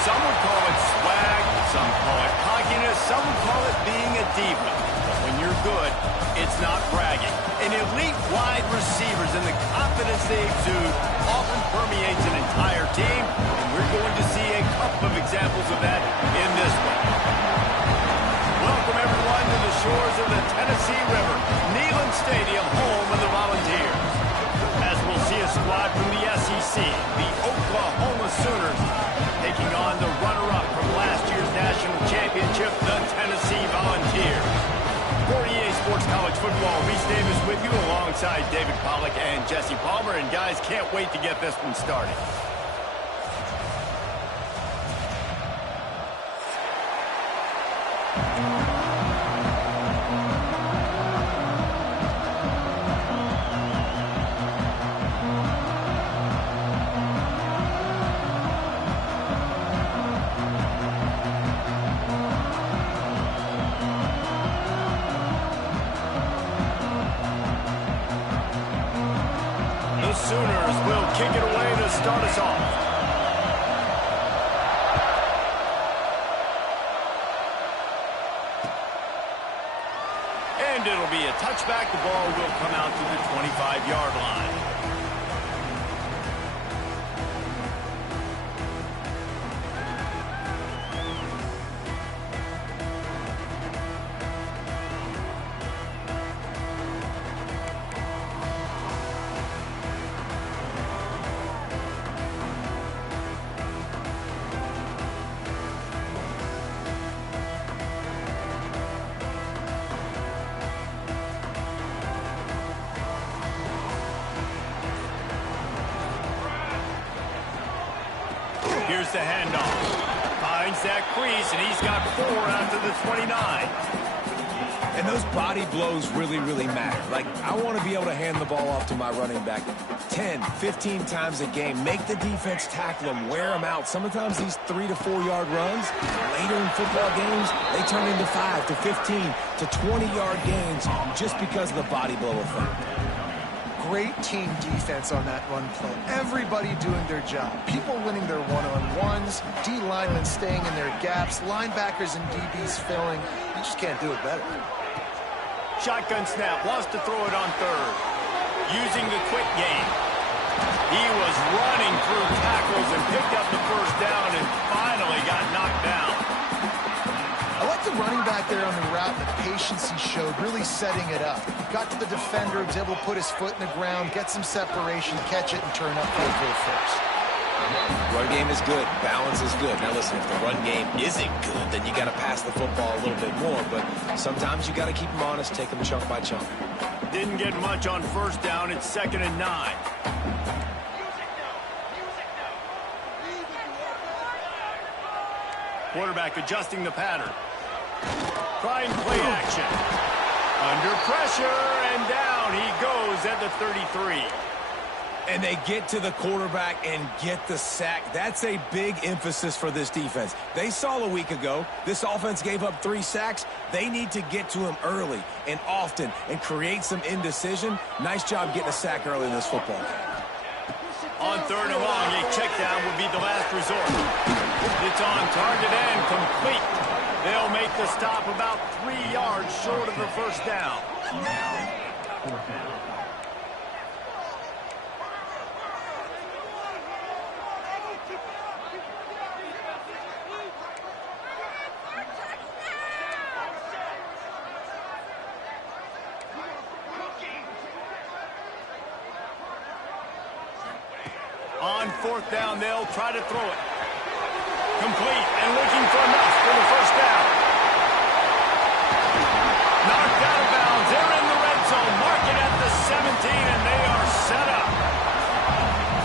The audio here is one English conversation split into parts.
Some would call it swag, some call it cockiness, some would call it being a diva. But when you're good, it's not bragging. And elite wide receivers and the confidence they exude often permeates an entire team, and we're going to see a couple of examples of that in this one. Welcome, everyone, to the shores of the Tennessee River, Neyland Stadium, home of the Volunteers. As we'll see a squad from the SEC, the Oklahoma Sooners, taking on the runner-up from last year's national championship, the Tennessee Volunteers. For EA Sports College Football, Reese Davis with you alongside David Pollack and Jesse Palmer. And guys, can't wait to get this one started. The Sooners will kick it away to start us off. And it'll be a touchback. The ball will come out to the 25-yard line. Here's the handoff. Finds that crease, and he's got 4 out to the 29. And those body blows really matter. Like, I want to be able to hand the ball off to my running back 10, 15 times a game. Make the defense tackle them, wear them out. Sometimes these 3 to 4 yard runs, later in football games, they turn into 5 to 15 to 20-yard gains just because of the body blow effect. Great team defense on that run play. Everybody doing their job. People winning their one-on-ones, D linemen staying in their gaps, linebackers and DBs filling. You just can't do it better. Shotgun snap, wants to throw it on third. Using the quick game. He was running through tackles and picked up the first down and finally got knocked down. I like the running back there on the route and the patience he showed, really setting it up. Got to the defender, was able to put his foot in the ground, get some separation, catch it, and turn upfield for first. Run game is good. Balance is good. Now listen, if the run game isn't good, then you got to pass the football a little bit more. But sometimes you got to keep them honest, take them chunk by chunk. Didn't get much on first down. It's 2nd and 9. Quarterback adjusting the pattern. Trying play action. Under pressure, and down he goes at the 33. And they get to the quarterback and get the sack. That's a big emphasis for this defense. They saw a week ago, this offense gave up 3 sacks. They need to get to him early and often and create some indecision. Nice job getting a sack early in this football game. On 3rd and long, a check down would be the last resort. It's on target and complete. They'll make the stop about 3 yards short of the first down. On 4th down, they'll try to throw it. Complete and looking for enough for the first down. Knocked out of bounds. They're in the red zone. Mark it at the 17, and they are set up.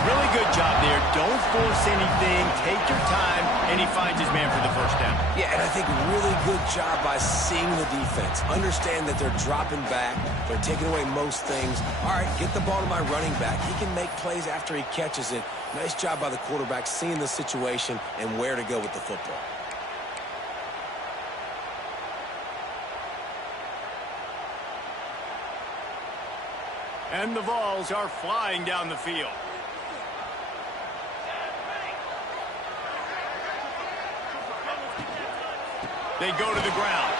Really good job there. Don't force anything. Take your time, and he finds his man for the first down. Yeah, and I think really good job by seeing the defense. Understand that they're dropping back. They're taking away most things. All right, get the ball to my running back. He can make plays after he catches it. Nice job by the quarterback seeing the situation and where to go with the football. And the Vols are flying down the field. They go to the ground.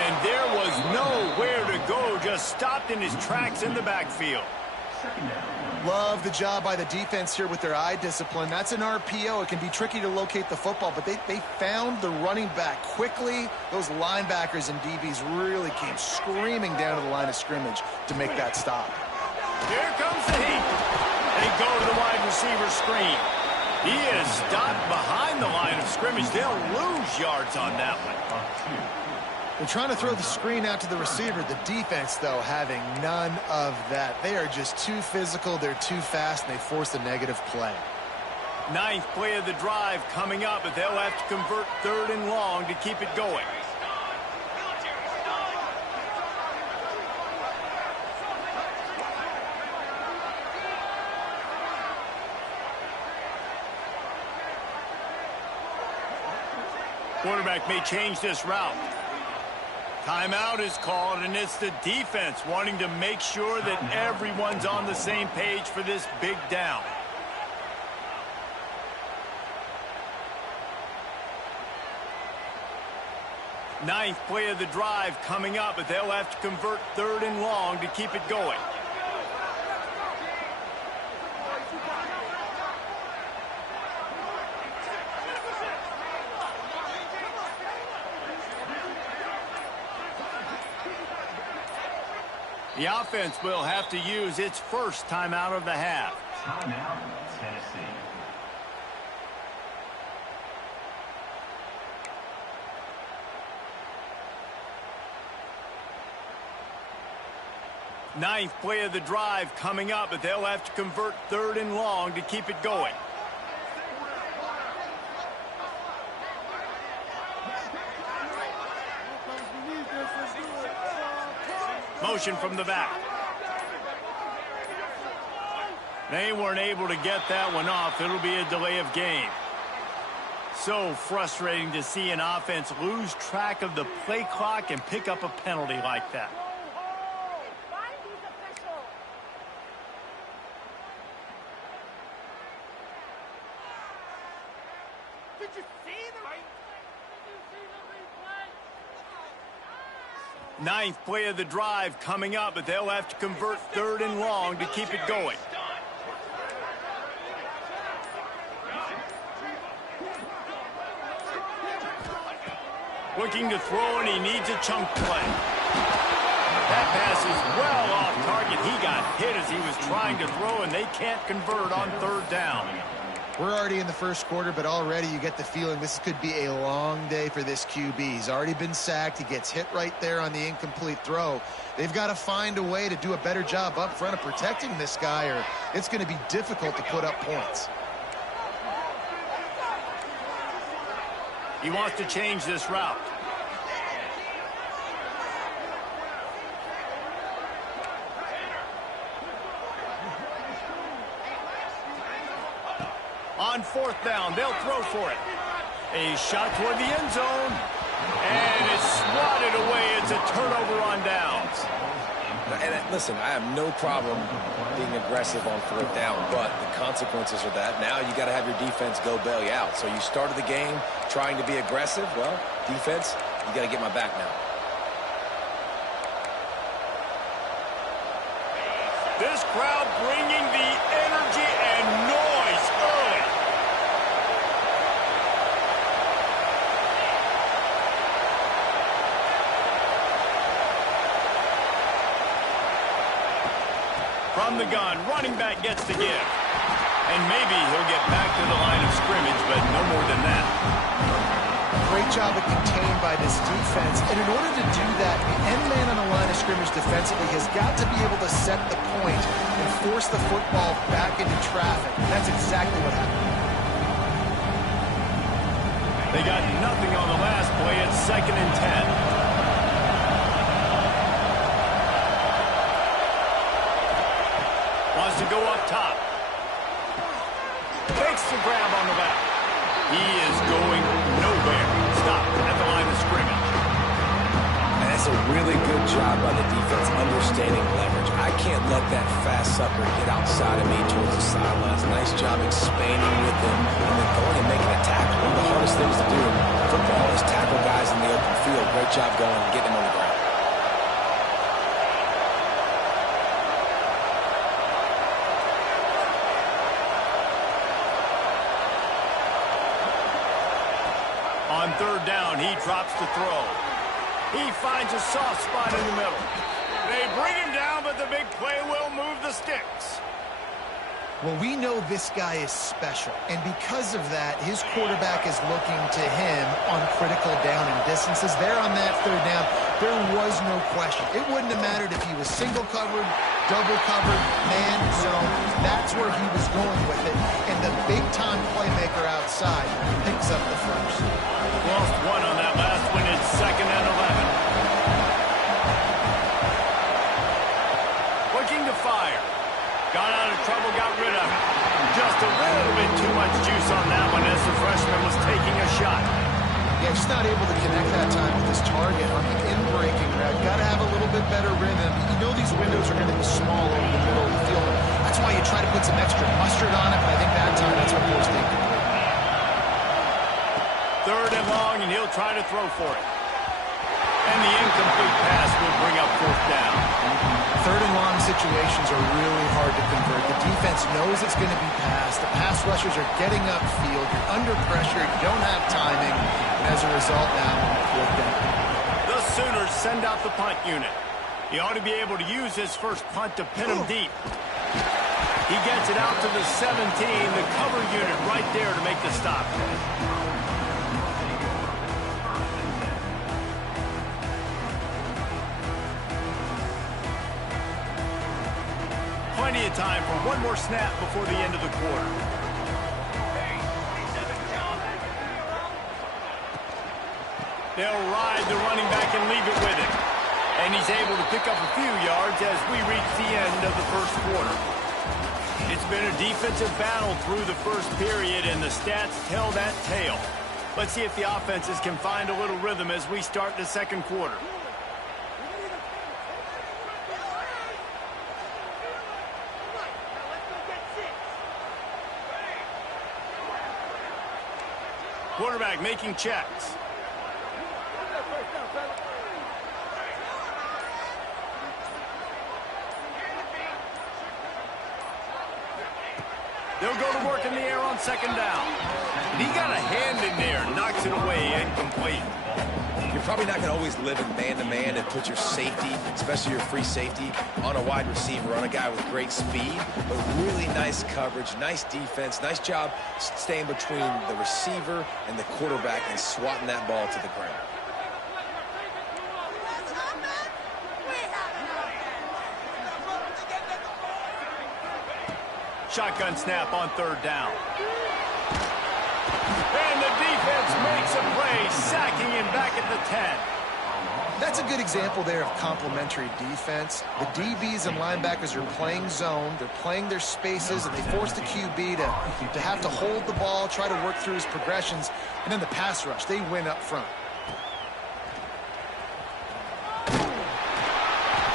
And there was nowhere to go, just stopped in his tracks in the backfield. Love the job by the defense here with their eye discipline. That's an RPO. It can be tricky to locate the football, but they found the running back quickly. Those linebackers and DBs really came screaming down to the line of scrimmage to make that stop. Here comes the heat. They go to the wide receiver screen. He is stopped behind the line of scrimmage. They'll lose yards on that one. They're trying to throw the screen out to the receiver. The defense, though, having none of that. They are just too physical. They're too fast, and they force a negative play. Ninth play of the drive coming up, but they'll have to convert 3rd and long to keep it going. Quarterback may change this route. Timeout is called, and it's the defense wanting to make sure that everyone's on the same page for this big down. Ninth play of the drive coming up, but they'll have to convert 3rd and long to keep it going. The offense will have to use its first timeout of the half. Timeout, Tennessee. Ninth play of the drive coming up, but they'll have to convert 3rd and long to keep it going. Motion from the back. They weren't able to get that one off. It'll be a delay of game. So frustrating to see an offense lose track of the play clock and pick up a penalty like that. Ninth play of the drive coming up, but they'll have to convert 3rd and long to keep it going. Looking to throw, and he needs a chunk play. That pass is well off target. He got hit as he was trying to throw, and they can't convert on 3rd down. We're already in the first quarter, but already you get the feeling this could be a long day for this QB. He's already been sacked. He gets hit right there on the incomplete throw. They've got to find a way to do a better job up front of protecting this guy, or it's going to be difficult to put up points. He wants to change this route. On 4th down, they'll throw for it. A shot toward the end zone, and it's swatted away. It's a turnover on downs. And listen, I have no problem being aggressive on 4th down, but the consequences are that now you got to have your defense go bail you out. So you started the game trying to be aggressive. Well, defense, you got to get my back now. This crowd bringing the energy and noise early. From the gun, running back gets the give. And maybe he'll get back to the line of scrimmage, but no more than that. Great job of contained by this defense. And in order to do that, the end man on the line of scrimmage defensively has got to be able to set the point and force the football back into traffic. That's exactly what happened. They got nothing on the last play. It's 2nd and 10. Wants to go up top. Takes the grab on the back. He is going nowhere. Stop at the line of scrimmage. And that's a really good job by the defense understanding leverage. I can't let that fast sucker get outside of me towards the sidelines. Nice job expanding with him and then going and making a tackle. One of the hardest things to do in football is tackle guys in the open great job going and getting him on the ground. On third down, he drops to throw. He finds a soft spot in the middle. They bring him down, but the big play will move the sticks. Well, we know this guy is special, and because of that, his quarterback is looking to him on critical down and distances. There on that third down, there was no question. It wouldn't have mattered if he was single covered, double covered, man, zone. That's where he was going with it, and the big-time playmaker outside picks up the first. Lost one on that last one. It's 2nd and 11. Looking to fire. Got out of trouble, got rid of it. Just a little bit too much juice on that one as the freshman was taking a shot. Yeah, just not able to connect that time with his target on the in-breaking route. Got to have a little bit better rhythm. You know these windows are going to be small over the middle of the field. That's why you try to put some extra mustard on it, but I think that time that's what forced the incomplete. 3rd and long, and he'll try to throw for it. And the incomplete pass will bring up 4th down. 3rd and long situations are really hard to convert. The defense knows it's going to be passed. The pass rushers are getting upfield. You're under pressure. You don't have timing. And as a result, now, 4th down. The Sooners send out the punt unit. He ought to be able to use his first punt to pin him deep. He gets it out to the 17. The cover unit right there to make the stop. Plenty of time for one more snap before the end of the quarter. They'll ride the running back and leave it with him. And he's able to pick up a few yards as we reach the end of the first quarter. It's been a defensive battle through the first period, and the stats tell that tale. Let's see if the offenses can find a little rhythm as we start the second quarter. Quarterback making checks. They'll go to work in the air on 2nd down. And he got a hand in there, knocks it away, incomplete. You're probably not going to always live in man-to-man and put your safety, especially your free safety, on a wide receiver, on a guy with great speed, but really nice coverage, nice defense, nice job staying between the receiver and the quarterback and swatting that ball to the ground. Shotgun snap on 3rd down. And the defense makes a play, sacking him back at the 10. That's a good example there of complementary defense. The DBs and linebackers are playing zone. They're playing their spaces, and they force the QB to have to hold the ball, try to work through his progressions. And then the pass rush, they win up front.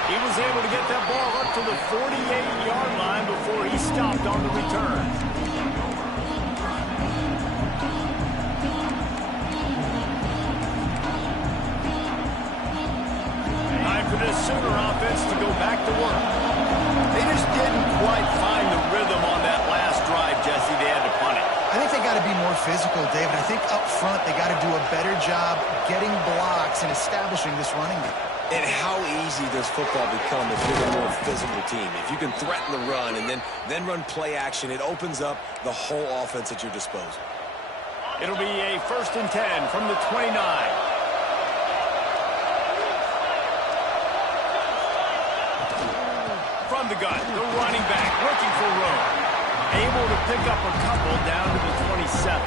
He was able to get that ball up to the 48-yard line before he stopped on the return. Time for this Sooner offense to go back to work. They just didn't quite find the rhythm on that last drive, Jesse. They had to punt it. I think they got to be more physical, David. I think up front they got to do a better job getting blocks and establishing this running game. And how easy does football become if you're the more physical team? If you can threaten the run and then run play action, it opens up the whole offense at your disposal. It'll be a 1st and 10 from the 29. From the gun, the running back looking for room. Able to pick up a couple down to the 27.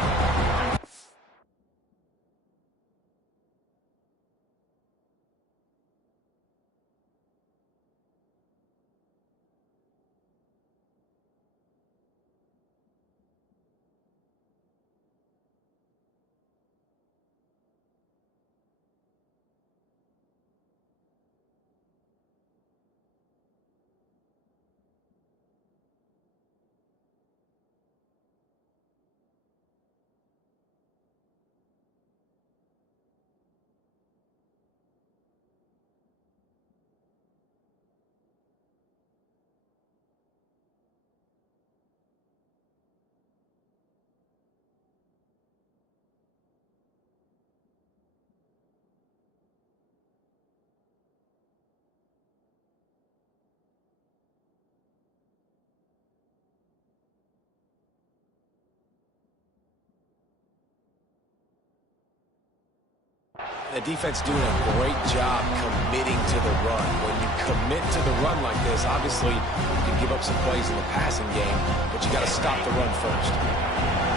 The defense doing a great job committing to the run. When you commit to the run like this, obviously you can give up some plays in the passing game, but you got to stop the run first.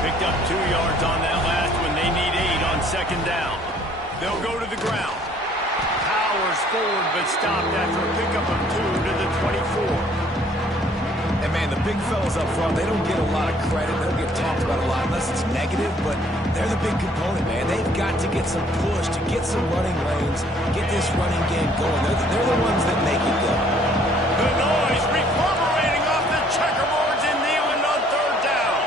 Picked up 2 yards on that last one. They need 8 on second down. They'll go to the ground. Powers forward, but stopped after a pickup of 2 to the 24. And, man, the big fellas up front, they don't get a lot of credit. They don't get talked about a lot unless it's negative, but they're the big component, man. They've got to get some push, to get some running lanes, get this running game going. They're the ones that make it go. The noise reverberating off the checkerboards in Neyland on third down.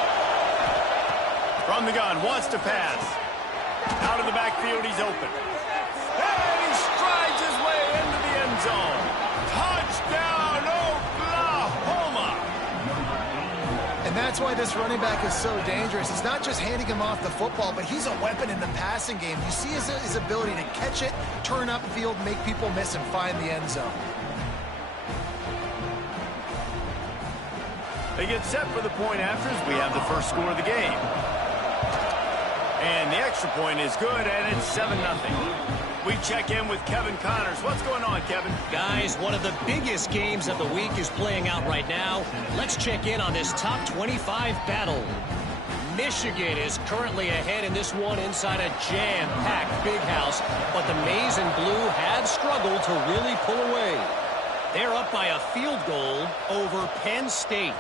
From the gun, wants to pass. Out of the backfield, he's open. And he strides his way into the end zone. Touchdown, Oklahoma! And that's why this running back is so dangerous. It's not just handing him off the football, but he's a weapon in the passing game. You see his ability to catch it, turn upfield, make people miss, and find the end zone. They get set for the point after as we have the first score of the game. And the extra point is good, and it's 7-0. We check in with Kevin Connors. What's going on, Kevin? Guys, one of the biggest games of the week is playing out right now. Let's check in on this top 25 battle. Michigan is currently ahead in this one inside a jam-packed big house, but the Maize and Blue have struggled to really pull away. They're up by a field goal over Penn State.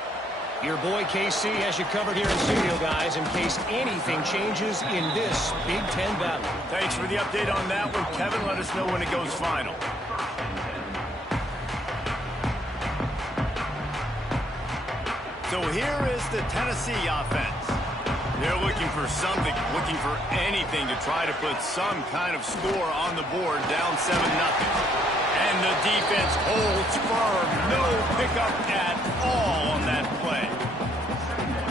Your boy KC has you covered here in studio, guys, in case anything changes in this Big Ten battle. Thanks for the update on that one, Kevin. Let us know when it goes final. So here is the Tennessee offense. They're looking for something, looking for anything to try to put some kind of score on the board, down 7-0. And the defense holds firm. No pickup at all on that play.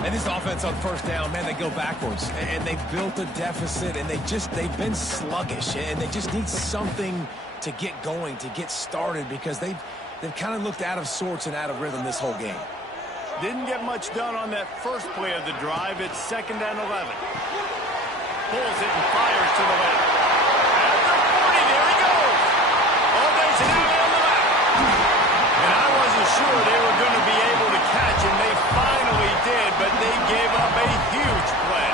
And this offense on first down, man, they go backwards. And they've built a deficit, and they've been sluggish. And they just need something to get going, to get started, because they've kind of looked out of sorts and out of rhythm this whole game. Didn't get much done on that first play of the drive. It's 2nd and 11. Pulls it and fires to the left. At the 40, there he goes. Oh, there's an out on the left. And I wasn't sure they were going to be able to catch him. They finally did, but they gave up a huge play.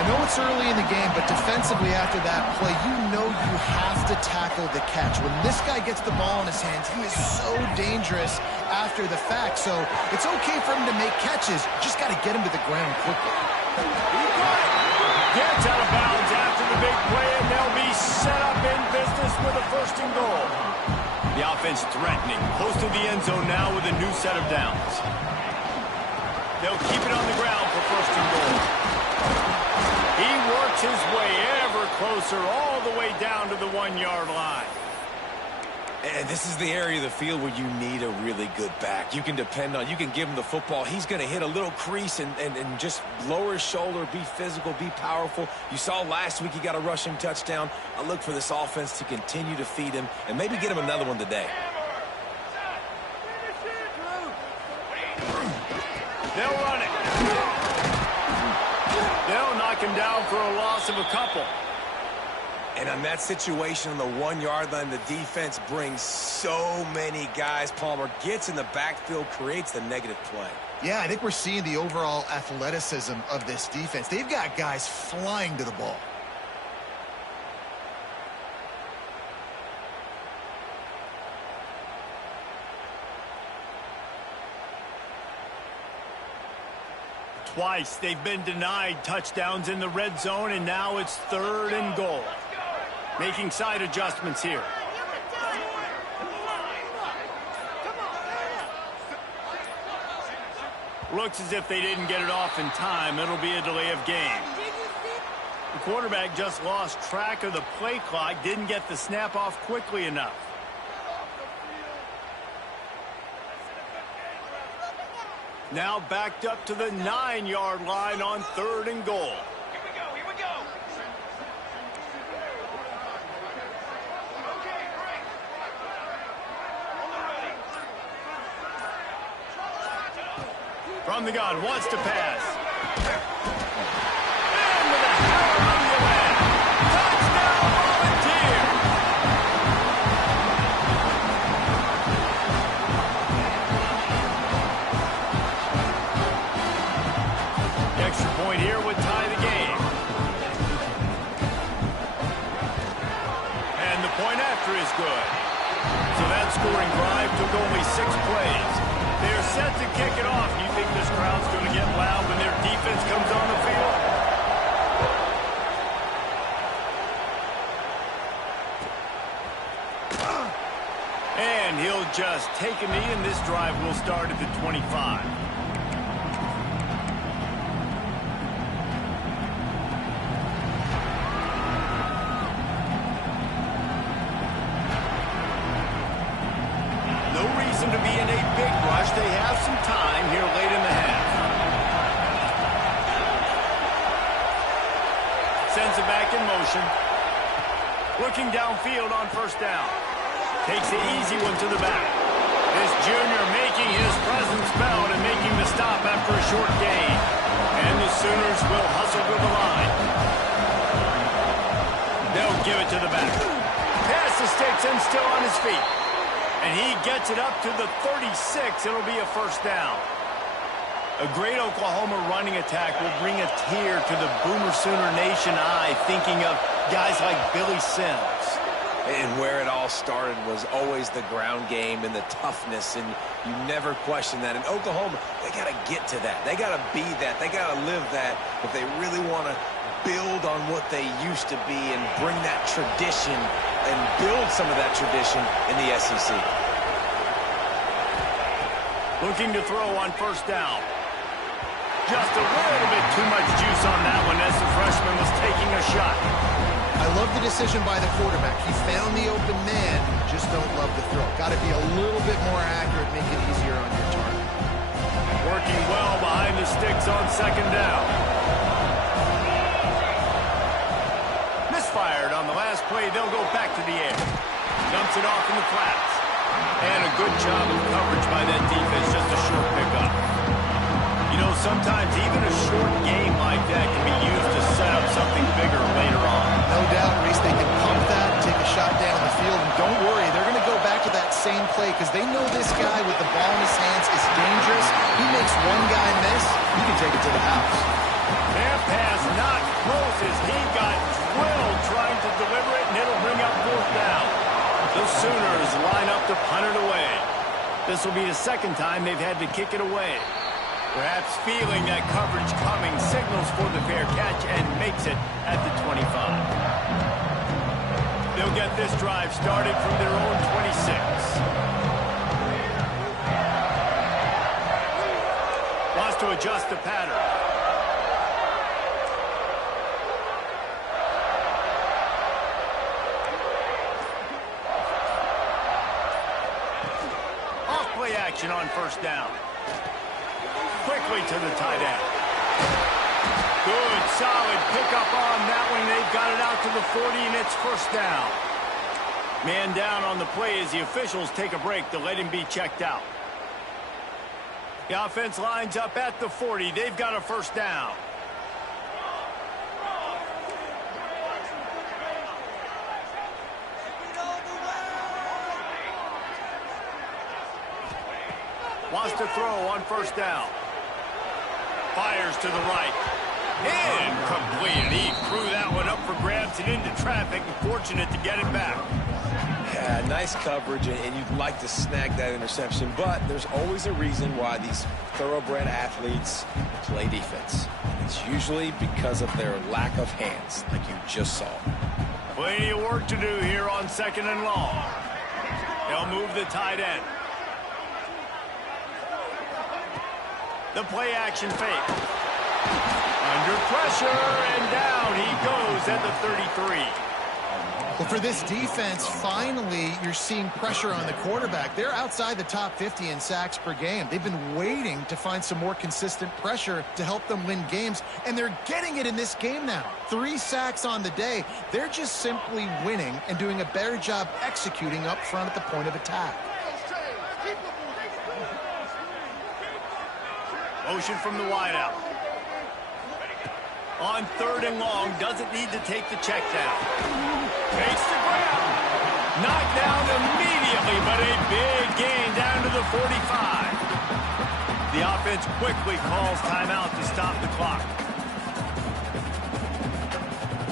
I know it's early in the game, but defensively after that play, you know you have to tackle the catch. When this guy gets the ball in his hands, he is so dangerous after the fact. So it's okay for him to make catches. Just got to get him to the ground quickly. He got it. Gets out of bounds after the big play, and they'll be set up in business with a 1st and goal. The offense threatening, close to the end zone now with a new set of downs. They'll keep it on the ground for 1st and goal. He works his way ever closer all the way down to the 1-yard line. And this is the area of the field where you need a really good back. You can depend on, you can give him the football. He's going to hit a little crease and just lower his shoulder, be physical, be powerful. You saw last week he got a rushing touchdown. I look for this offense to continue to feed him and maybe get him another one today. They'll run it. They'll knock him down for a loss of a couple. And on that situation on the 1-yard line, the defense brings so many guys. Palmer gets in the backfield, creates the negative play. Yeah, I think we're seeing the overall athleticism of this defense. They've got guys flying to the ball. Twice they've been denied touchdowns in the red zone, and now it's 3rd and goal. Making side adjustments here. Looks as if they didn't get it off in time. It'll be a delay of game. The quarterback just lost track of the play clock, didn't get the snap off quickly enough. Now backed up to the 9-yard line on 3rd and goal. Here we go. Okay, great. From the gun, wants to pass. And with a power on the left. Touchdown, answer is good. So that scoring drive took only 6 plays. They're set to kick it off. You think this crowd's going to get loud when their defense comes on the field? And he'll just take a knee, and this drive will start at the 25. No reason to be in a big rush. They have some time here late in the half. Sends it back in motion. Looking downfield on first down. Takes the easy one to the back. This junior making his presence felt and making the stop after a short gain. And the Sooners will hustle to the line. They'll give it to the back. Pass the sticks and still on his feet. And he gets it up to the 36. It'll be a first down. A great Oklahoma running attack will bring a tear to the Boomer Sooner Nation eye, thinking of guys like Billy Sims. And where it all started was always the ground game and the toughness, and you never question that. In Oklahoma, they got to get to that. They got to be that. They got to live that if they really want to build on what they used to be and bring that tradition and build some of that tradition in the SEC. Looking to throw on first down. Just a little bit too much juice on that one as the freshman was taking a shot. I love the decision by the quarterback. He found the open man, just don't love the throw. Got to be a little bit more accurate, make it easier on your target. Working well behind the sticks on second down. Misfired on the last play. They'll go back to the air. Dumps it off in the flats. And a good job of coverage by that defense. Just a short pickup. You know, sometimes even a short game like that can be used to set up something bigger later on. No doubt, Reese, they can pump that, take a shot down the field, and don't worry, they're going to go back to that same play because they know this guy with the ball in his hands is dangerous. He makes one guy miss, you can take it to the house. Their pass not close as he got drilled trying to deliver it, and it'll bring up fourth down. The Sooners line up to punt it away. This will be the second time they've had to kick it away. Perhaps feeling that coverage coming, signals for the fair catch and makes it at the 25. They'll get this drive started from their own 26. Wants to adjust the pattern. Off-play action on first down. Quickly to the tight end. Good, solid pickup on that one. They've got it out to the 40, and it's first down. Man down on the play as the officials take a break to let him be checked out. The offense lines up at the 40. They've got a first down. Wants to throw on first down. Fires to the right. Incomplete. He threw that one up for grabs and into traffic, and fortunate to get it back. Yeah, nice coverage, and you'd like to snag that interception, but there's always a reason why these thoroughbred athletes play defense. It's usually because of their lack of hands, like you just saw. Plenty of work to do here on second and long. They'll move the tight end. The play action fake. Under pressure, and down he goes at the 33. Well, for this defense, finally, you're seeing pressure on the quarterback. They're outside the top 50 in sacks per game. They've been waiting to find some more consistent pressure to help them win games, and they're getting it in this game now. 3 sacks on the day. They're just simply winning and doing a better job executing up front at the point of attack. Motion from the wideout. On third and long, doesn't need to take the check down. Takes the ground. Knocked down immediately, but a big gain down to the 45. The offense quickly calls timeout to stop the clock.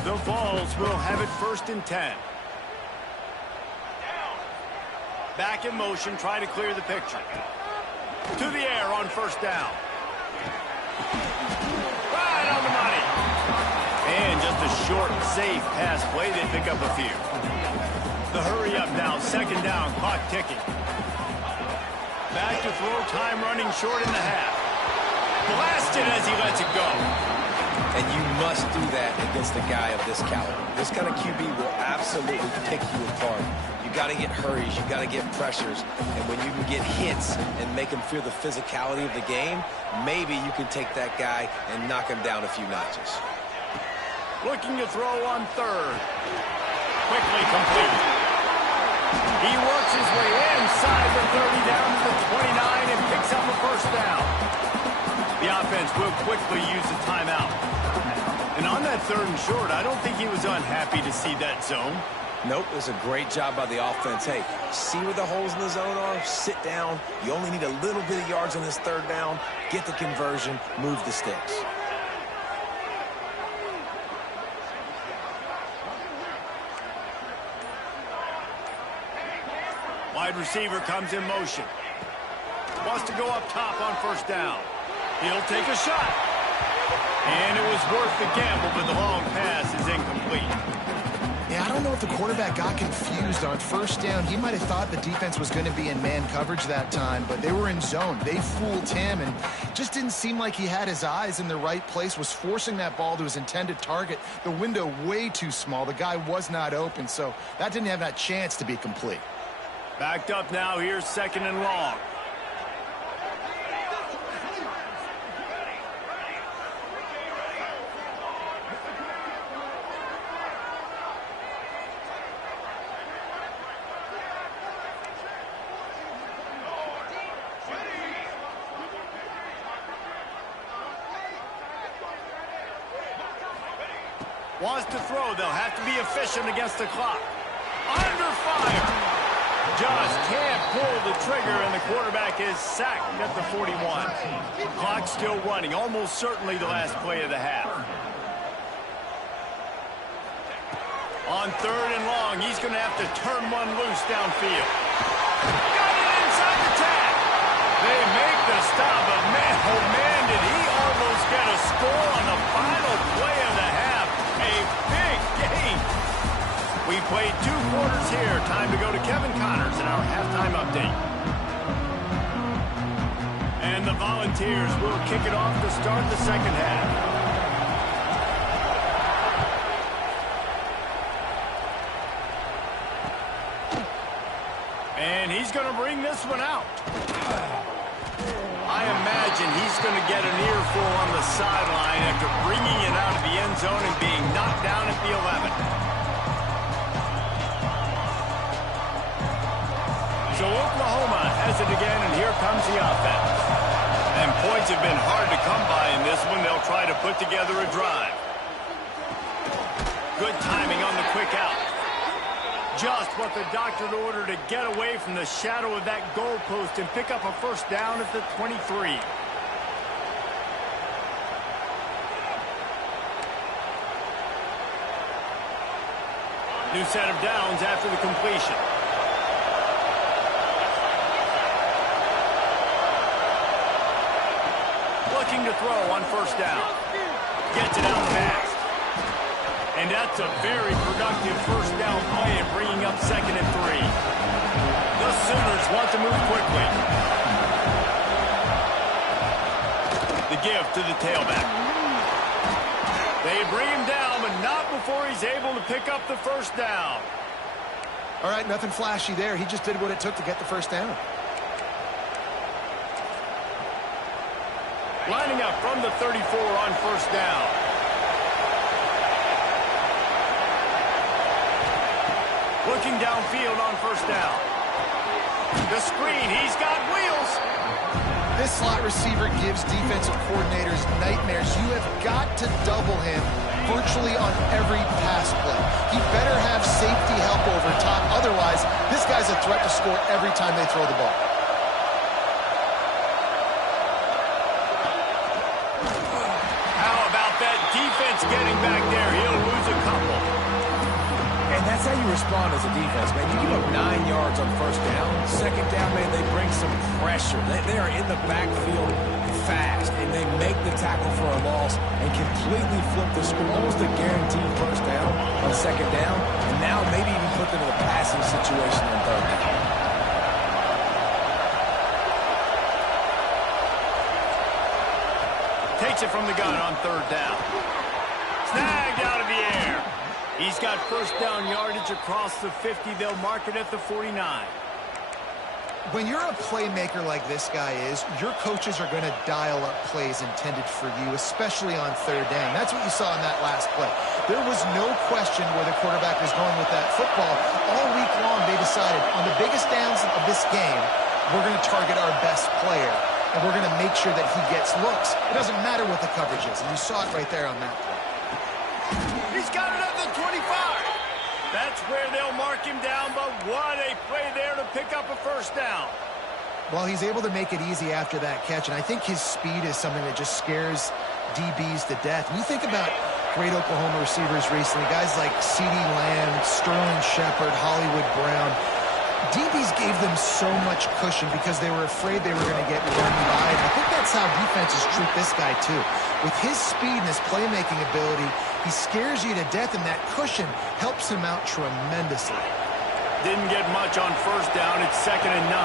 The Vols will have it 1st and 10. Back in motion, try to clear the picture. To the air on first down. Right on the money. And just a short, safe pass play. They pick up a few. The hurry up now. Second down. Clock ticking. Back to throw. Time running short in the half. Blasted as he lets it go. And you must do that against a guy of this caliber. This kind of QB will absolutely pick you apart. You got to get hurries, you got to get pressures, and when you can get hits and make him feel the physicality of the game, maybe you can take that guy and knock him down a few notches. Looking to throw on third. Quickly complete. He works his way inside the 30 down to the 29 and picks up a first down. The offense will quickly use the timeout. And on that third and short, I don't think he was unhappy to see that zone. Nope, it was a great job by the offense. Hey, see where the holes in the zone are? Sit down. You only need a little bit of yards on this third down. Get the conversion. Move the sticks. Wide receiver comes in motion. Wants to go up top on first down. He'll take a shot. And it was worth the gamble, but the long pass is incomplete. Yeah, I don't know if the quarterback got confused on first down. He might have thought the defense was going to be in man coverage that time, but they were in zone. They fooled him and just didn't seem like he had his eyes in the right place, was forcing that ball to his intended target. The window way too small. The guy was not open, so that didn't have that chance to be complete. Backed up now. Here's second and long. Wants to throw. They'll have to be efficient against the clock. Under fire. Just can't pull the trigger, and the quarterback is sacked at the 41. Clock still running. Almost certainly the last play of the half. On third and long, he's going to have to turn one loose downfield. Got it inside the tag. They make the stop, but man, oh man, did he almost get a score on the final play of the half. A big game. We played 2 quarters here. Time to go to Kevin Connors in our halftime update. And the Volunteers will kick it off to start the second half. And he's going to bring this one out. I imagine he's going to get an earful on the sideline after bringing it out of the end zone and being knocked down at the 11. So Oklahoma has it again, and here comes the offense. And points have been hard to come by in this one. They'll try to put together a drive. Good timing on the quick out. Just what the doctor ordered to get away from the shadow of that goalpost and pick up a first down at the 23. New set of downs after the completion. Looking to throw on first down. Gets it out fast. And that's a very productive first down play in bringing up second and 3. The Sooners want to move quickly. The give to the tailback. They bring him down, but not before he's able to pick up the first down. All right, nothing flashy there. He just did what it took to get the first down. Lining up from the 34 on first down. Looking downfield on first down. The screen, he's got wheels. This slot receiver gives defensive coordinators nightmares. You have got to double him virtually on every pass play. He better have safety help over top. Otherwise, this guy's a threat to score every time they throw the ball. How about that defense getting back there? He'll lose a couple. And that's how you respond as a defense, man. You give up 9 yards on first down. Second down, man, they bring some pressure. They are in the backfield fast, and they make the tackle for a loss and completely flip the score. Almost a guaranteed first down on second down, and now maybe even put them in a passing situation on third down. Takes it from the gun on third down. Snagged out of the air. He's got first down yardage across the 50. They'll mark it at the 49. When you're a playmaker like this guy is, your coaches are going to dial up plays intended for you, especially on third down. That's what you saw in that last play. There was no question where the quarterback was going with that football. All week long, they decided on the biggest downs of this game, we're going to target our best player, and we're going to make sure that he gets looks. It doesn't matter what the coverage is, and you saw it right there on that play. He's got it at the 25. That's where they'll mark him down, but what a play there to pick up a first down. Well, he's able to make it easy after that catch, and I think his speed is something that just scares DBs to death. When you think about great Oklahoma receivers recently, guys like CeeDee Lamb, Sterling Shepard, Hollywood Brown, DBs gave them so much cushion because they were afraid they were going to get run by. And I think that's how defenses treat this guy, too. With his speed and his playmaking ability, he scares you to death, and that cushion helps him out tremendously. Didn't get much on first down. It's 2nd and 9.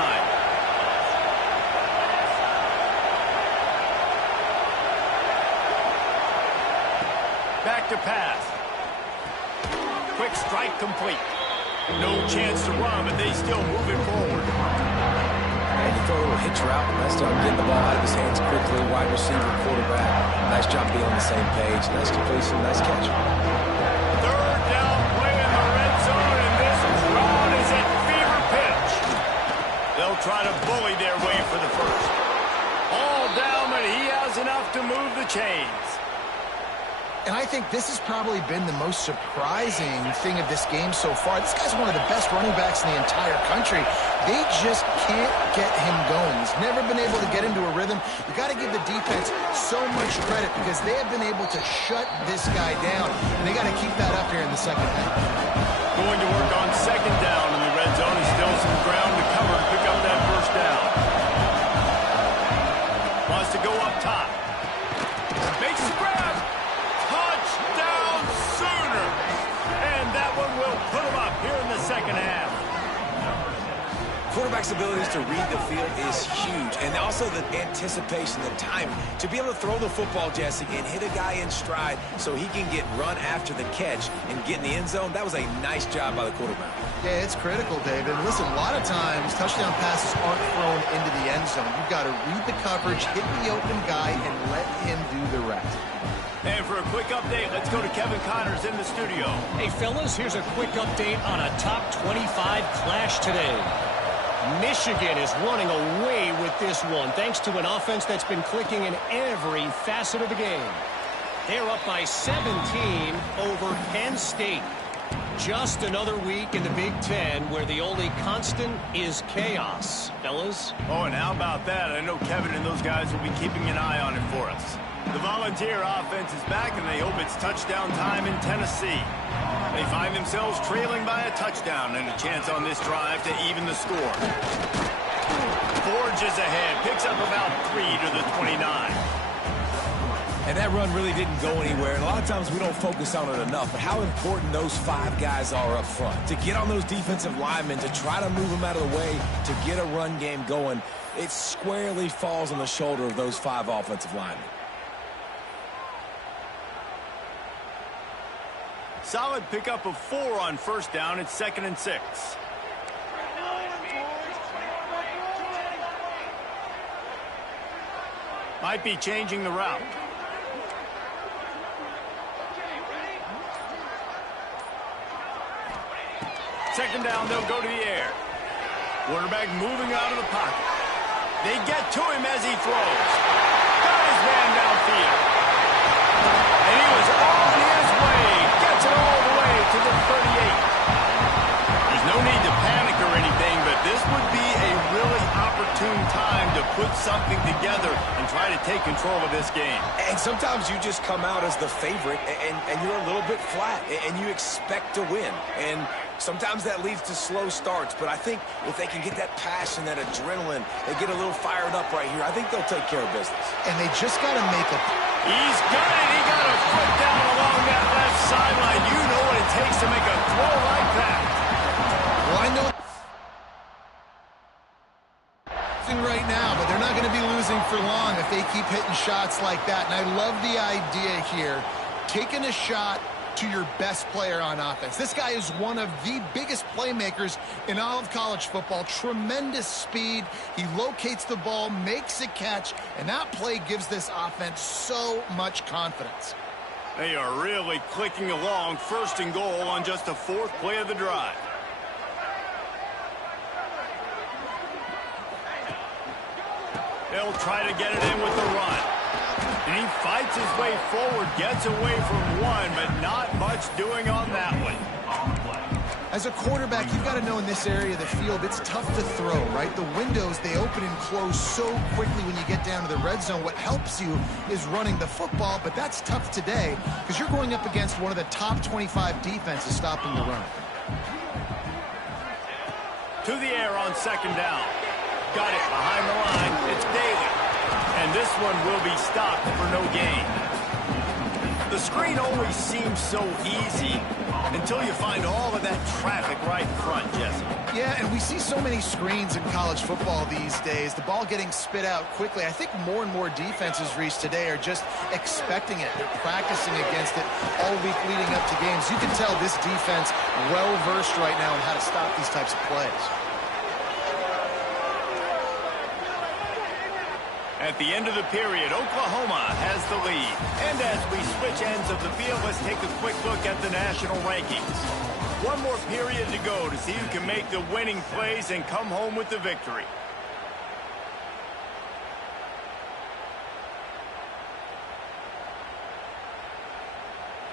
Back to pass. Quick strike complete. No chance to run, but they still move it forward. And you throw a little hitch route. Nice job getting the ball out of his hands quickly. Wide receiver, quarterback. Nice job being on the same page. Nice completion, nice catch. Third down play in the red zone, and this crowd is at fever pitch. They'll try to bully their way for the first. All down, but he has enough to move the chains. And I think this has probably been the most surprising thing of this game so far. This guy's one of the best running backs in the entire country. They just can't get him going. He's never been able to get into a rhythm. You got to give the defense so much credit because they have been able to shut this guy down. And they got to keep that up here in the second half. Going to work on second down in the red zone. He's still some ground to cover to pick up that first down. Wants to go up top. Makes the grab. Touchdown Sooners. And that one will put him up here in the second half. Quarterback's abilities to read the field is huge, and also the anticipation, the timing. To be able to throw the football, Jesse, and hit a guy in stride so he can get run after the catch and get in the end zone, that was a nice job by the quarterback. Yeah, it's critical, David. Listen, a lot of times touchdown passes aren't thrown into the end zone. You've got to read the coverage, hit the open guy, and let him do the rest. And for a quick update, let's go to Kevin Connors in the studio. Hey, fellas, here's a quick update on a top 25 clash today. Michigan is running away with this one, thanks to an offense that's been clicking in every facet of the game. They're up by 17 over Penn State. Just another week in the Big Ten where the only constant is chaos, fellas. Oh, and how about that? I know Kevin and those guys will be keeping an eye on it for us. The Volunteer offense is back, and they hope it's touchdown time in Tennessee. They find themselves trailing by a touchdown and a chance on this drive to even the score. Forges ahead, picks up about 3 to the 29. And that run really didn't go anywhere. And a lot of times we don't focus on it enough. But how important those 5 guys are up front. To get on those defensive linemen, to try to move them out of the way, to get a run game going, it squarely falls on the shoulder of those 5 offensive linemen. Solid pickup of 4 on first down. It's 2nd and 6. Might be changing the route. Second down, they'll go to the air. Quarterback moving out of the pocket. They get to him as he throws. Got his man downfield. And he was on his way. Gets it all the way to the 38. There's no need to panic or anything, but this would be a really opportune time to put something together and try to take control of this game. And sometimes you just come out as the favorite, and you're a little bit flat, and you expect to win. And Sometimes that leads to slow starts, but I think if they can get that passion, that adrenaline, they get a little fired up right here, I think they'll take care of business. And they just got to make a... He's got it. He got a foot down along that left sideline. You know what it takes to make a throw like that. Well, I know right now, but they're not going to be losing for long if they keep hitting shots like that. And I love the idea here, taking a shot to your best player on offense. This guy is one of the biggest playmakers in all of college football. Tremendous speed. He locates the ball, makes a catch, and that play gives this offense so much confidence. They are really clicking along. First and goal on just the fourth play of the drive. They'll try to get it in with the run. And he fights his way forward, gets away from one, but not much doing on that one. As a quarterback, you've got to know in this area of the field, it's tough to throw, right? The windows, they open and close so quickly when you get down to the red zone. What helps you is running the football, but that's tough today because you're going up against one of the top 25 defenses stopping the run. To the air on second down. Got it behind the line. It's Daly. And this one will be stopped for no gain. The screen always seems so easy until you find all of that traffic right in front, Jesse. Yeah, and we see so many screens in college football these days. The ball getting spit out quickly. I think more and more defenses reached today are just expecting it. They're practicing against it all week leading up to games. You can tell this defense well-versed right now in how to stop these types of plays. At the end of the period, Oklahoma has the lead. And as we switch ends of the field, let's take a quick look at the national rankings. One more period to go to see who can make the winning plays and come home with the victory.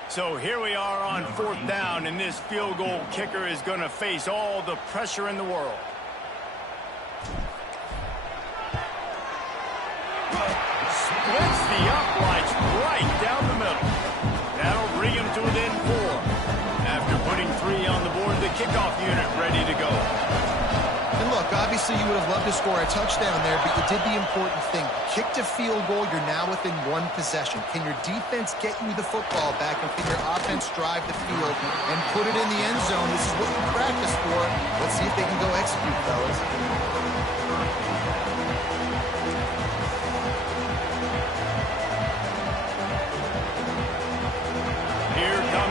So here we are on fourth down, and this field goal kicker is going to face all the pressure in the world. Splits the uprights right down the middle. That'll bring him to within 4. After putting 3 on the board, the kickoff unit ready to go. And look, obviously you would have loved to score a touchdown there, but you did the important thing. Kicked a field goal, you're now within 1 possession. Can your defense get you the football back, and can your offense drive the field and put it in the end zone? This is what you practice for. Let's see if they can go execute, fellas.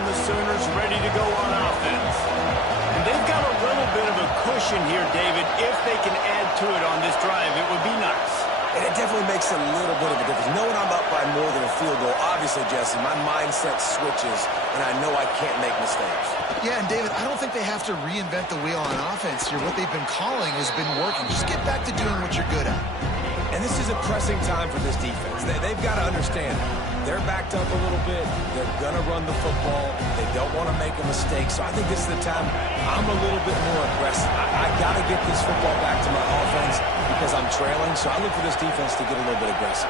Sooners ready to go on offense. And they've got a little bit of a cushion here, David. If they can add to it on this drive, it would be nice. And it definitely makes a little bit of a difference. Knowing I'm up by more than a field goal, obviously, Jesse, my mindset switches, and I know I can't make mistakes. Yeah, and David, I don't think they have to reinvent the wheel on offense here. What they've been calling has been working. Just get back to doing what you're good at. And this is a pressing time for this defense. They've got to understand they're backed up a little bit. They're going to run the football. They don't want to make a mistake. So I think this is the time I'm a little bit more aggressive. I got to get this football back to my offense because I'm trailing. So I look for this defense to get a little bit aggressive.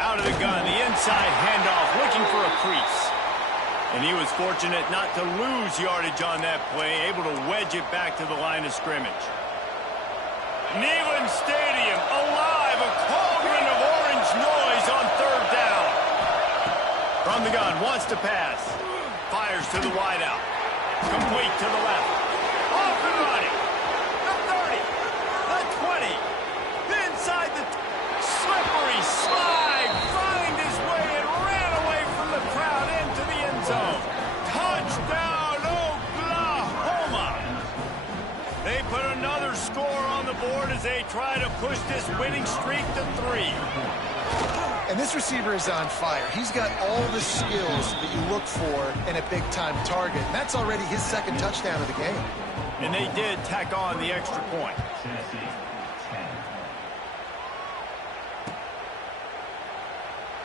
Out of the gun, the inside handoff, looking for a crease. And he was fortunate not to lose yardage on that play, able to wedge it back to the line of scrimmage. Neyland Stadium alive, a cauldron of orange noise on third down. From the gun, wants to pass. Fires to the wideout. Complete to the left. Off and running. The 30. The 20. Inside the slippery slide. Find his way and ran away from the crowd into the end zone. Touchdown, Oklahoma. They put another score on the board as they try to push this winning streak to 3. And this receiver is on fire. He's got all the skills that you look for in a big-time target. And that's already his second touchdown of the game. And they did tack on the extra point.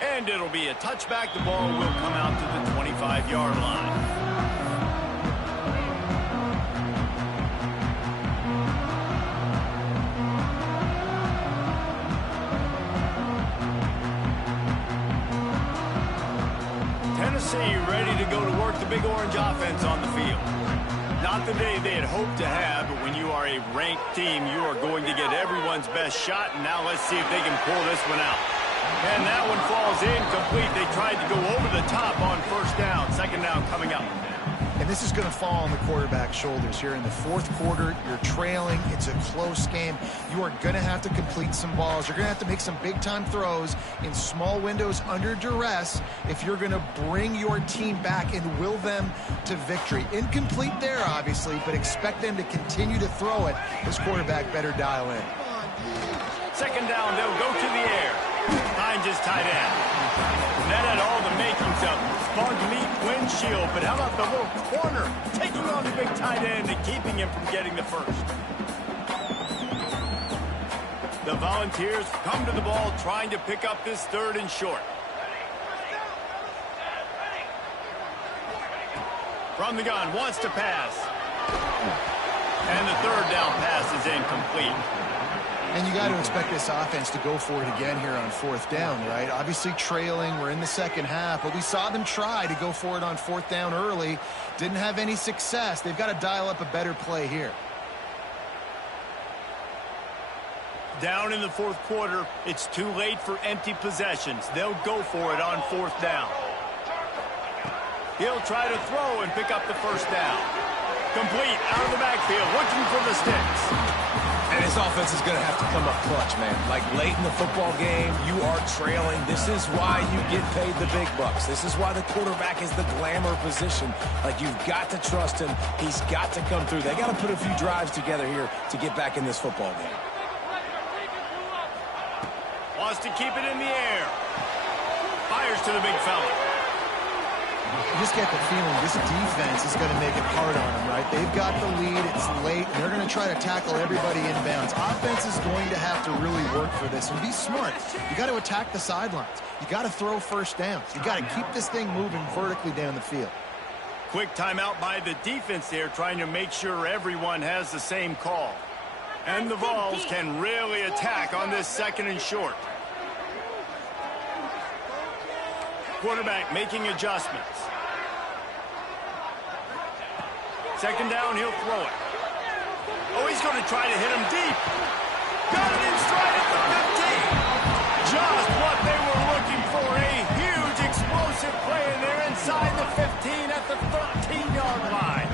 And it'll be a touchback. The ball will come out to the 25-yard line. Tennessee ready to go to work the big orange offense on the field. Not the day they had hoped to have, but when you are a ranked team, you are going to get everyone's best shot, and now let's see if they can pull this one out. And that one falls incomplete. They tried to go over the top on first down. Second down coming up. And this is going to fall on the quarterback's shoulders here in the fourth quarter. You're trailing. It's a close game. You are going to have to complete some balls. You're going to have to make some big-time throws in small windows under duress if you're going to bring your team back and will them to victory. Incomplete there, obviously, but expect them to continue to throw it. This quarterback better dial in. Second down, they'll go to the air. Behind his tight end. That had all the makings of Spunk Meat windshield, but how about the little corner taking on the big tight end and keeping him from getting the first? The Volunteers come to the ball trying to pick up this third and short. From the gun, wants to pass. And the third down pass is incomplete. And you got to expect this offense to go for it again here on fourth down, right? Obviously trailing, we're in the second half, but we saw them try to go for it on fourth down early. Didn't have any success. They've got to dial up a better play here. Down in the fourth quarter, it's too late for empty possessions. They'll go for it on fourth down. He'll try to throw and pick up the first down. Complete out of the backfield, looking for the sticks. And his offense is going to have to come up clutch, man. Like late in the football game, you are trailing. This is why you get paid the big bucks. This is why the quarterback is the glamour position. Like, you've got to trust him. He's got to come through. They got to put a few drives together here to get back in this football game. Wants to keep it in the air. Fires to the big fella. You just get the feeling this defense is going to make it hard on them, right? They've got the lead. It's late. And they're going to try to tackle everybody inbounds. Offense is going to have to really work for this and be smart. You got to attack the sidelines. You got to throw first downs. You got to keep this thing moving vertically down the field. Quick timeout by the defense there, trying to make sure everyone has the same call. And the Vols can really attack on this second and short. Quarterback making adjustments. Second down, he'll throw it. Oh, he's going to try to hit him deep. Got it in stride at the 15. Just what they were looking for. A huge explosive play in there inside the 15 at the 13-yard line.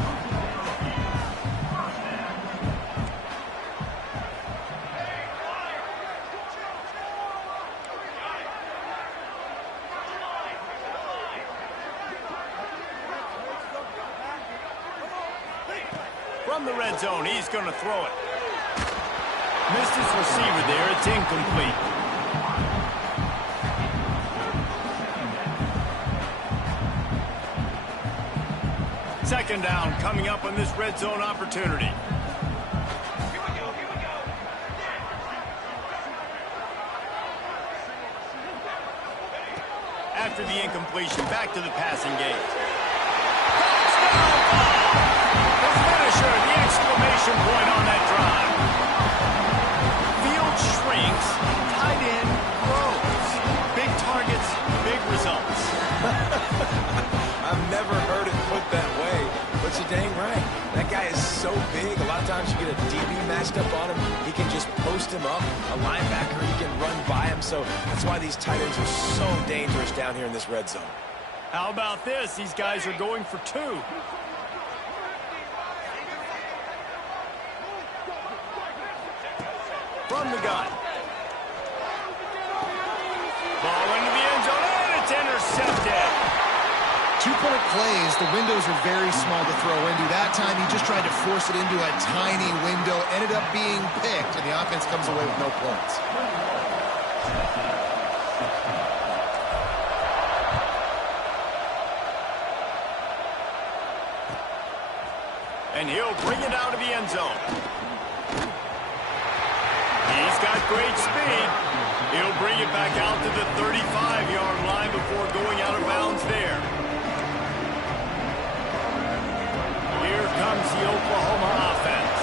From the red zone, he's going to throw it. Missed his receiver there. It's incomplete. Second down coming up on this red zone opportunity. After the incompletion, back to the passing game. The exclamation point on that drive. Field shrinks, tight end grows. Big targets, big results. I've never heard it put that way, but you're dang right. That guy is so big. A lot of times you get a DB matched up on him. He can just post him up. A linebacker, he can run by him. So that's why these tight ends are so dangerous down here in this red zone. How about this? These guys are going for two. From the gun. Ball into the end zone, and it's intercepted. Two-point plays, the windows are very small to throw into. That time he just tried to force it into a tiny window, ended up being picked, and the offense comes away with no points. And he'll bring it out of the end zone. He's got great speed. He'll bring it back out to the 35-yard line before going out of bounds there. Here comes the Oklahoma offense.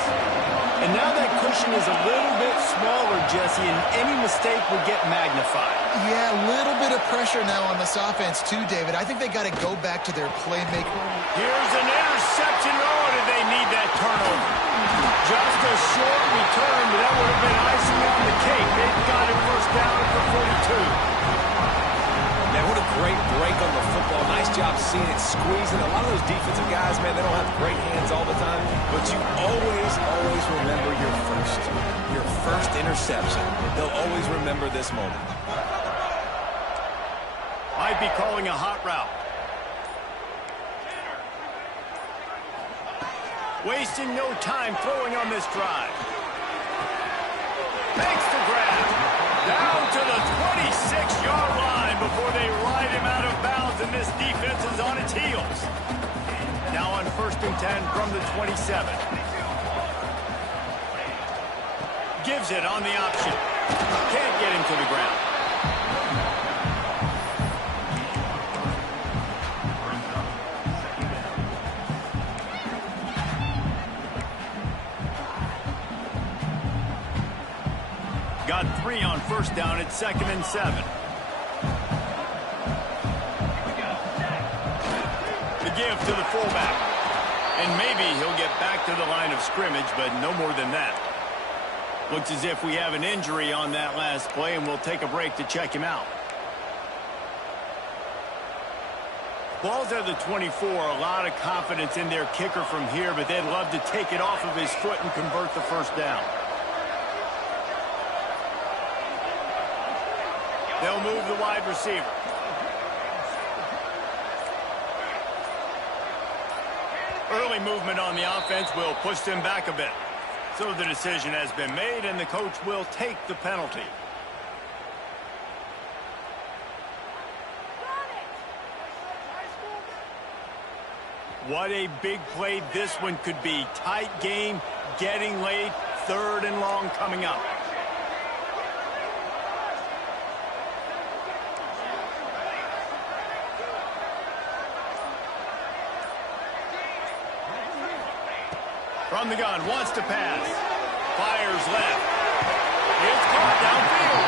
And now that could cushion is a little bit smaller, Jesse, and any mistake would get magnified. Yeah, a little bit of pressure now on this offense too, David. I think they got to go back to their playmaker. Here's an interception. Oh, did they need that turnover? Just a short return, but that would have been icing on the cake. They've got it first down for 42. Man, what a great break on the football. Nice job seeing it squeezing. A lot of those defensive guys, man, they don't have great hands all the time, but you always remember your first interception. They'll always remember this moment. Might be calling a hot route. Wasting no time throwing on this drive. Makes the grab. Down to the 26-yard line before they ride him out of bounds, and this defense is on its heels. Now on 1st and 10 from the 27. Gives it on the option. Can't get him to the ground. Got 3 on 1st down at 2nd and 7. The give to the fullback. And maybe he'll get back to the line of scrimmage, but no more than that. Looks as if we have an injury on that last play, and we'll take a break to check him out. Ball's at the 24. A lot of confidence in their kicker from here, but they'd love to take it off of his foot and convert the first down. They'll move the wide receiver. Early movement on the offense will push them back a bit. So the decision has been made, and the coach will take the penalty. What a big play this one could be. Tight game, getting late, 3rd and long coming up. From the gun, wants to pass. Fires left. It's caught downfield.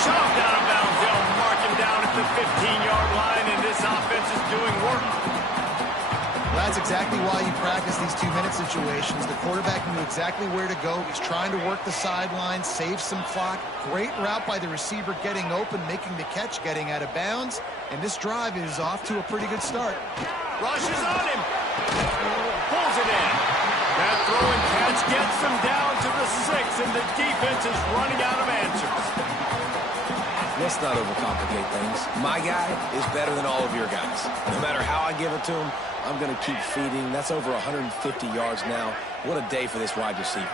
Shoved out of bounds. They'll mark him down at the 15-yard line, and this offense is doing work. Well, that's exactly why you practice these 2-minute situations. The quarterback knew exactly where to go. He's trying to work the sideline, save some clock. Great route by the receiver getting open, making the catch, getting out of bounds. And this drive is off to a pretty good start. Rushes on him. Pulls it in. That throw and catch gets them down to the 6, and the defense is running out of answers. Let's not overcomplicate things. My guy is better than all of your guys. No matter how I give it to him, I'm going to keep feeding. That's over 150 yards now. What a day for this wide receiver.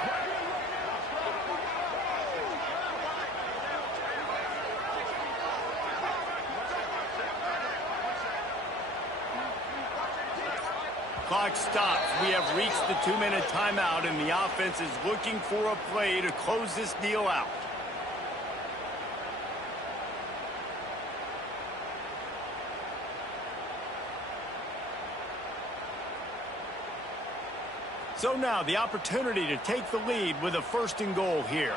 Clock stops. We have reached the 2-minute timeout, and the offense is looking for a play to close this deal out. So now the opportunity to take the lead with a 1st and goal here.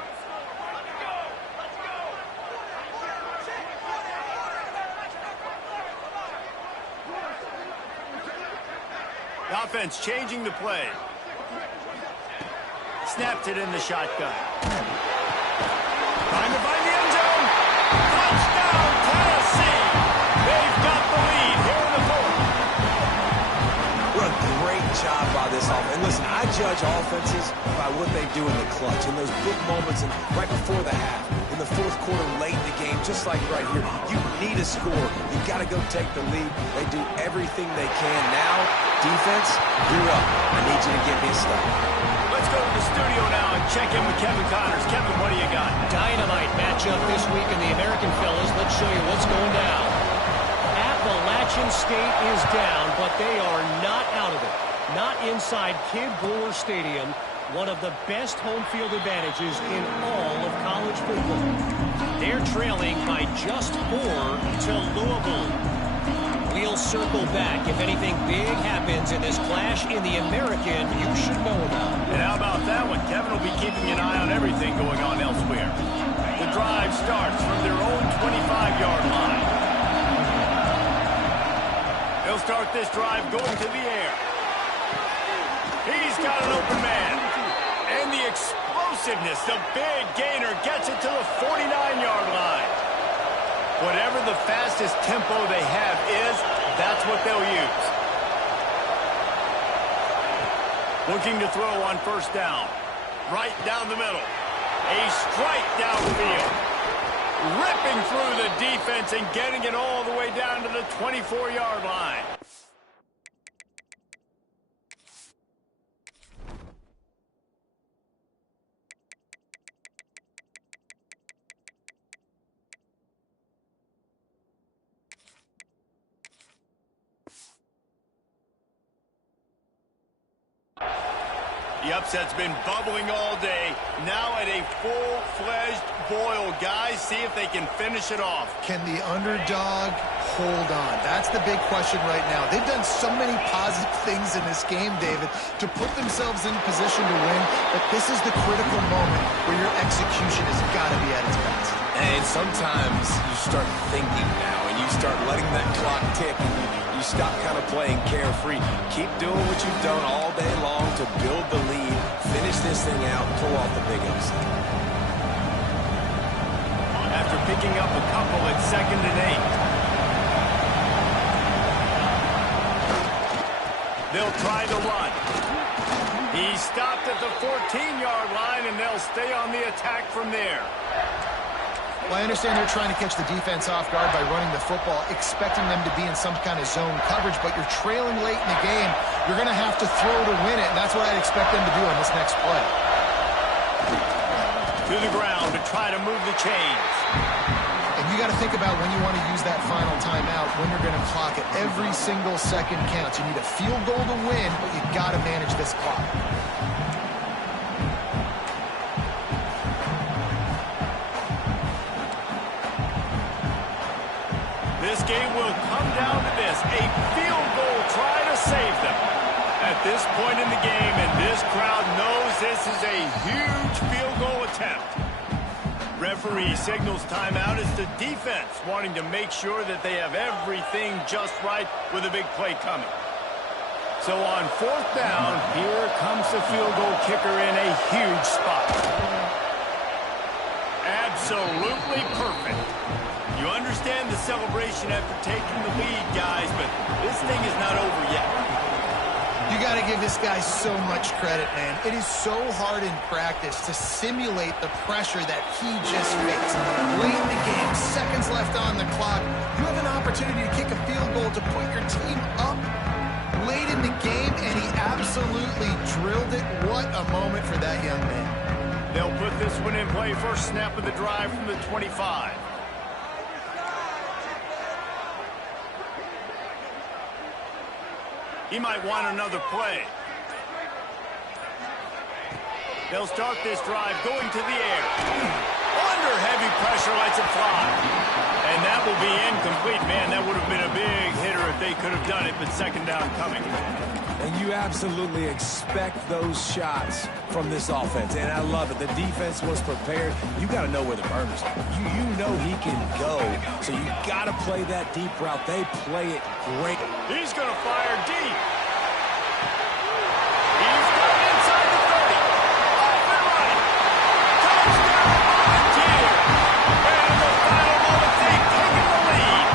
The offense changing the play. Snapped it in the shotgun. Trying to find the end zone. Touchdown, Tennessee. They've got the lead here in the 4th. What a great job by this offense. And listen, I judge offenses by what they do in the clutch, in those big moments and right before the half, in the 4th quarter, late in the game, just like right here. You need a score. You've got to go take the lead. They do everything they can. Now, defense, you're up. I need you to give me a stop. Let's go to the studio now and check in with Kevin Connors. Kevin, what do you got? Dynamite matchup this week in the American, fellas. Let's show you what's going down. Appalachian State is down, but they are not out of it. Not inside Kid Brewer Stadium, one of the best home field advantages in all of college football. They're trailing by just 4 to Louisville. We We'll circle back. If anything big happens in this clash in the American, you should know about. And how about that one? Kevin will be keeping an eye on everything going on elsewhere. The drive starts from their own 25-yard line. They'll start this drive going to the air. He's got an open man. And the explosiveness, the big gainer gets it to the 49-yard line. Whatever the fastest tempo they have is, that's what they'll use. Looking to throw on first down. Right down the middle. A strike downfield. Ripping through the defense and getting it all the way down to the 24-yard line. The upset's been bubbling all day. Now at a full-fledged boil. Guys, see if they can finish it off. Can the underdog hold on? That's the big question right now. They've done so many positive things in this game, David, to put themselves in position to win, but this is the critical moment where your execution has got to be at its best. And sometimes you start thinking now, and you start letting that clock tick. You stop kind of playing carefree. Keep doing what you've done all day long to build the lead, finish this thing out, and pull off the big upset. After picking up a couple at 2nd and 8. They'll try the run. He stopped at the 14-yard line, and they'll stay on the attack from there. Well, I understand they're trying to catch the defense off guard by running the football, expecting them to be in some kind of zone coverage, but you're trailing late in the game. You're going to have to throw to win it, and that's what I'd expect them to do on this next play. To the ground to try to move the chains. And you got to think about when you want to use that final timeout, when you're going to clock it. Every single second counts. You need a field goal to win, but you got to manage this clock. This game will come down to this, a field goal try to save them. At this point in the game, and this crowd knows this is a huge field goal attempt. Referee signals timeout as the defense wanting to make sure that they have everything just right with a big play coming. So on 4th down, here comes the field goal kicker in a huge spot. Absolutely perfect. You understand the celebration after taking the lead, guys, but this thing is not over yet. You got to give this guy so much credit, man. It is so hard in practice to simulate the pressure that he just faced. Late in the game, seconds left on the clock, you have an opportunity to kick a field goal to put your team up late in the game, and he absolutely drilled it. What a moment for that young man. They'll put this one in play. First snap of the drive from the 25. He might want another play. They'll start this drive going to the air. Under heavy pressure, lets it fly. And that will be incomplete. Man, that would have been a big hitter if they could have done it, but 2nd down coming. And you absolutely expect those shots from this offense, and I love it. The defense was prepared. You got to know where the burners are. You know he can go, so you got to play that deep route. They play it great. He's going to fire deep. He's got it inside the 30. Off and running. Touchdown, Volunteer. And the final moment, they've taken the lead.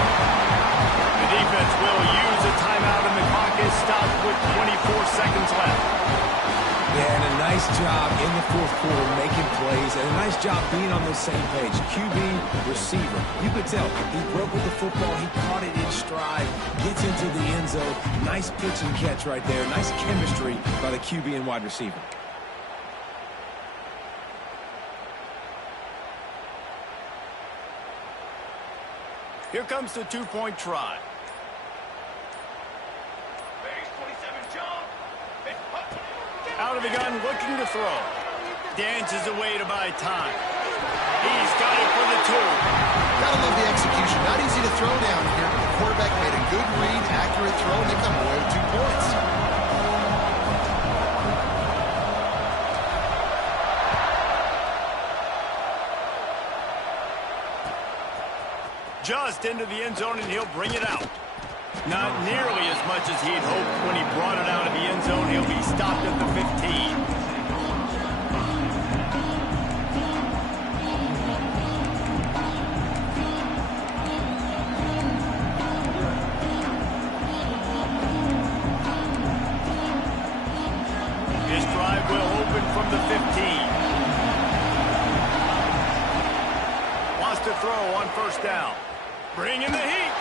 The defense will use a timeout, and the clock is stopped with 24 seconds left. Yeah, and a nice job in the 4th quarter making plays, and a nice job being on the same page. QB, receiver. You could tell he broke with the football. He caught it in stride, gets into the end zone. Nice pitch and catch right there. Nice chemistry by the QB and wide receiver. Here comes the 2-point try. Out of the gun, looking to throw. Dances away to buy time. He's got it for the 2. Gotta love the execution. Not easy to throw down here. quarterback made a good read, accurate throw, and they come away with 2 points. Just into the end zone, and he'll bring it out. Not nearly as much as he'd hoped when he brought it out of the end zone. He'll be stopped at the 15. This drive will open from the 15. Wants to throw on first down. Bringing the heat.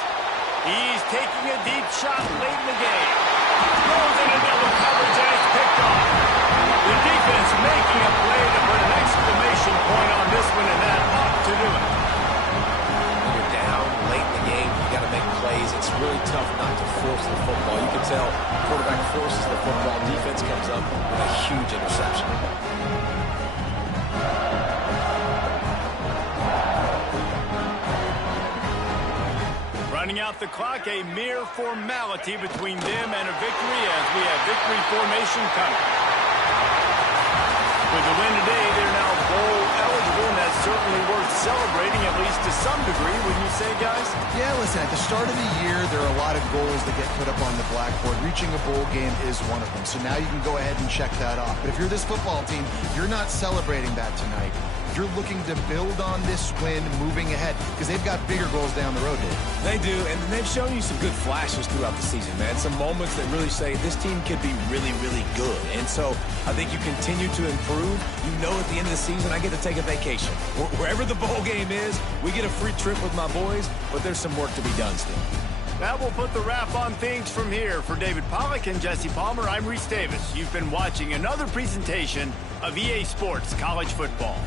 He's taking a deep shot late in the game. Throws into double coverage, and it's picked off. The defense making a play to put an exclamation point on this one, and that ought to do it. When you're down late in the game, you got to make plays. It's really tough not to force the football. You can tell quarterback forces the football. Defense comes up with a huge interception. Running out the clock, a mere formality between them and a victory as we have victory formation coming. With the win today, they're now bowl eligible, and that's certainly worth celebrating, at least to some degree, wouldn't you say, guys? Yeah, listen, at the start of the year, there are a lot of goals that get put up on the blackboard. Reaching a bowl game is one of them, so now you can go ahead and check that off. But if you're this football team, you're not celebrating that tonight. You're looking to build on this win moving ahead because they've got bigger goals down the road, Dave. They do, and they've shown you some good flashes throughout the season, man. Some moments that really say this team could be really, really good. And so I think you continue to improve. You know at the end of the season, I get to take a vacation. Wherever the bowl game is, we get a free trip with my boys, but there's some work to be done still. That will put the wrap on things from here. For David Pollack and Jesse Palmer, I'm Reese Davis. You've been watching another presentation of EA Sports College Football.